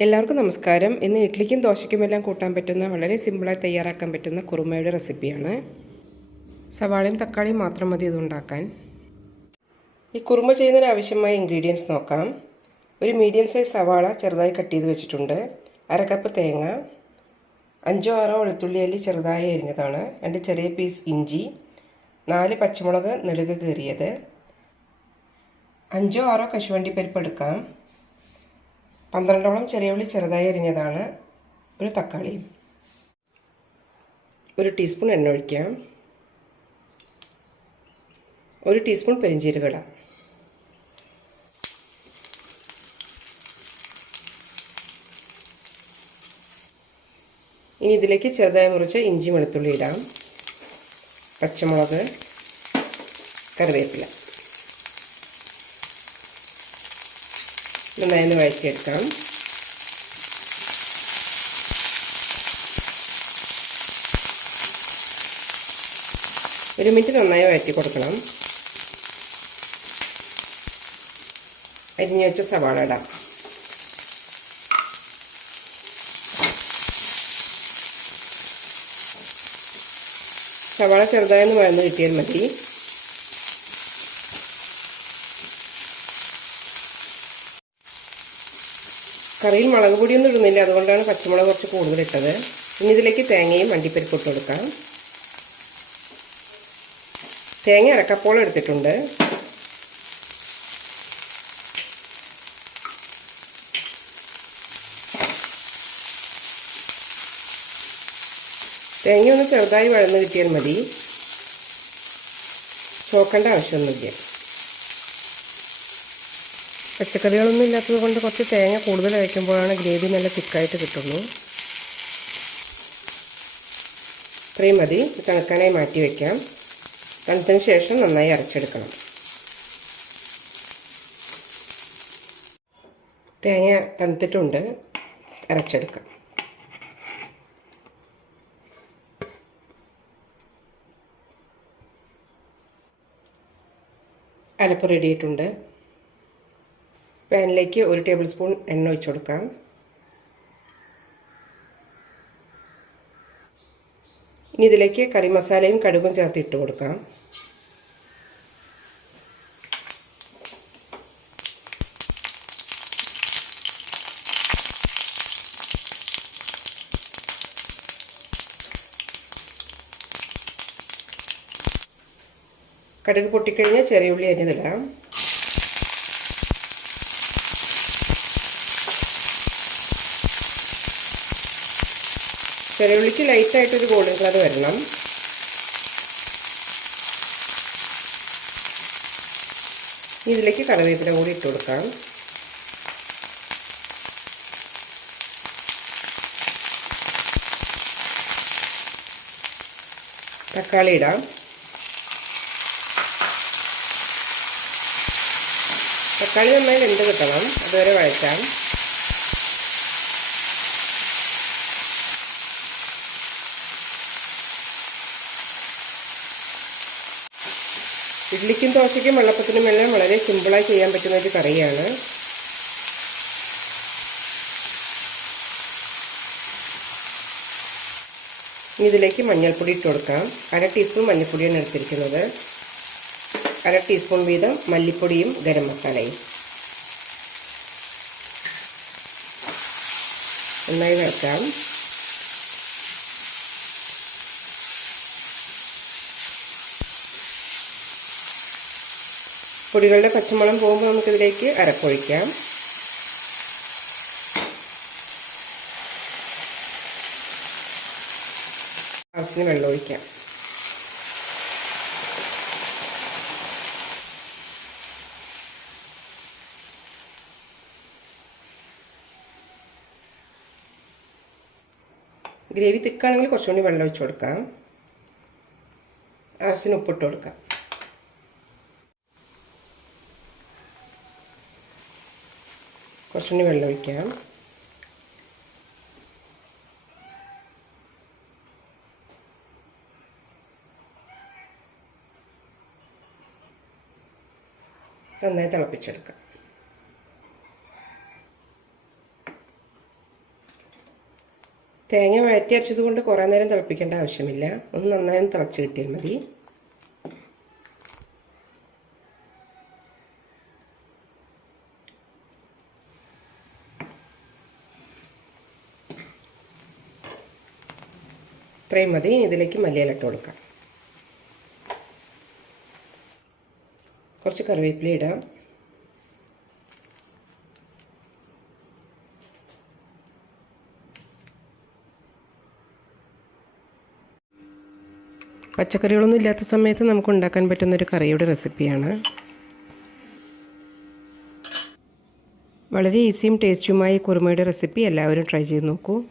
എല്ലാവർക്കും നമസ്കാരം. ഇന്ന് ഇഡ്ലിക്കും ദോശയ്ക്കും എല്ലാം കൂട്ടാൻ പറ്റുന്ന വളരെ സിമ്പിളായി തയ്യാറാക്കാൻ പറ്റുന്ന കുറുമയുടെ റെസിപ്പിയാണ്. സവാളയും തക്കാളിയും മാത്രം മതി ഇതുണ്ടാക്കാൻ ഈ കുറുമ ചെയ്യുന്നതിന് ആവശ്യമായ ഇൻഗ്രീഡിയൻസ് നോക്കാം. ഒരു മീഡിയം സൈസ് സവാള ചെറുതായി കട്ട് ചെയ്ത് വെച്ചിട്ടുണ്ട്. അര കപ്പ് തേങ്ങ. അഞ്ചോ ആറോ വെളുത്തുള്ളി അല്ലി ചെറുതായി അരിഞ്ഞതാണ്. രണ്ട് ചെറിയ പീസ് ഇഞ്ചി. നാല് പച്ചമുളക് നെളുക കീറിയത്. അഞ്ചോ ആറോ കശുവണ്ടി പരിപ്പ് എടുക്കാം. പന്ത്രണ്ടോളം ചെറിയ ഉള്ളി ചെറുതായി അരിഞ്ഞതാണ്. ഒരു തക്കാളിയും. ഒരു ടീസ്പൂൺ എണ്ണ ഒഴിക്കാം. ഒരു ടീസ്പൂൺ പെരിഞ്ചീരകട ഇനി ഇതിലേക്ക് ചെറുതായി മുറിച്ച് ഇഞ്ചി വെളുത്തുള്ളി ഇടാം. പച്ചമുളക് കറിവേപ്പില. നന്നായി വഴറ്റിയെടുക്കാം. ഒരു മിനിറ്റ് നന്നായി വഴറ്റി കൊടുക്കണം. അരിഞ്ഞു വെച്ച സവാള ഇടാം. സവാള ചെറുതായെന്ന് വഴന്ന് കിട്ടിയാൽ മതി. കറിയിൽ മുളക് പൊടിയൊന്നും ഇടുന്നില്ല. അതുകൊണ്ടാണ് പച്ചമുളക് കുറച്ച് കൂടുതൽ ഇട്ടത്. ഇനി ഇതിലേക്ക് തേങ്ങയും വണ്ടിപ്പരിപ്പ് ഇട്ട് കൊടുക്കാം. തേങ്ങ അരക്കപ്പോളം എടുത്തിട്ടുണ്ട്. തേങ്ങ ഒന്ന് ചെറുതായി വഴന്ന് കിട്ടിയാൽ മതി. ചോക്കേണ്ട ആവശ്യമൊന്നുമില്ല. പച്ചക്കറികളൊന്നും ഇല്ലാത്തത് കൊണ്ട് കുറച്ച് തേങ്ങ കൂടുതൽ വയ്ക്കുമ്പോഴാണ് ഗ്രേവി നല്ല തിക്കായിട്ട് കിട്ടുള്ളൂ ഇത്രയും മതി. തണുക്കാനായി മാറ്റി വയ്ക്കാം തണുത്തതിന് ശേഷം നന്നായി അരച്ചെടുക്കണം. തേങ്ങ തണുത്തിട്ടുണ്ട്. അരച്ചെടുക്കാം. അരപ്പ് റെഡിയായിട്ടുണ്ട് പാനിലേക്ക് ഒരു ടേബിൾ സ്പൂൺ എണ്ണ ഒഴിച്ചു കൊടുക്കാം. ഇനി ഇതിലേക്ക് കറി മസാലയും കടുകും ചേർത്ത് ഇട്ട് കൊടുക്കാം. കടുക് പൊട്ടിക്കഴിഞ്ഞാൽ ചെറിയ ഉള്ളി അരിഞ്ഞതിടാം. ചെറിയുള്ളിക്ക് ലൈറ്റായിട്ടൊരു ഗോൾഡൻ കളർ വരണം. ഇതിലേക്ക് കറിവേപ്പില കൂടി ഇട്ട് കൊടുക്കാം. തക്കാളി ഇടാം. തക്കാളി നന്നായി വെന്ത് കിട്ടണം. അതുവരെ വഴറ്റാം. ഇഡ്ലിക്കും ദോശയ്ക്കും വെള്ളപ്പത്തിനും എല്ലാം വളരെ സിമ്പിളായി ചെയ്യാൻ പറ്റുന്ന ഒരു കറിയാണ്. ഇനി ഇതിലേക്ക് മഞ്ഞൾപ്പൊടി ഇട്ട് കൊടുക്കാം. അര ടീസ്പൂൺ മഞ്ഞൾപ്പൊടിയാണ് എടുത്തിരിക്കുന്നത്. അര ടീസ്പൂൺ വീതം മല്ലിപ്പൊടിയും ഗരം മസാലയും. നന്നായി വരക്കാം പൊടികളുടെ പച്ചമണം പോകുമ്പോൾ നമുക്കിതിലേക്ക് അരപ്പൊഴിക്കാം. ആവശ്യത്തിന് വെള്ളം ഒഴിക്കാം. ഗ്രേവി തിക്കാണെങ്കിൽ കുറച്ചുകൂടി വെള്ളം ഒഴിച്ചു കൊടുക്കാം. ആവശ്യത്തിന് ഉപ്പിട്ട് കൊടുക്കാം. കുറച്ചുകൂടി വെള്ളം ഒഴിക്കാം. നന്നായി തിളപ്പിച്ചെടുക്കാം. തേങ്ങ വഴറ്റി അരച്ചത് കൊണ്ട് കുറേ നേരം തിളപ്പിക്കേണ്ട ആവശ്യമില്ല. ഒന്ന് നന്നായി തിളച്ച് കിട്ടിയാൽ മതി. ഇത്രയും മതി. ഇതിലേക്ക് മല്ലിയില ഇട്ട് കൊടുക്കാം. കുറച്ച് കറിവേപ്പില ഇടാം. പച്ചക്കറികളൊന്നും ഇല്ലാത്ത സമയത്ത് നമുക്ക് ഉണ്ടാക്കാൻ പറ്റുന്ന ഒരു കറിയുടെ റെസിപ്പിയാണ്. വളരെ ഈസിയും ടേസ്റ്റിയുമായ കുറുമയുടെ റെസിപ്പി എല്ലാവരും ട്രൈ ചെയ്ത് നോക്കൂ.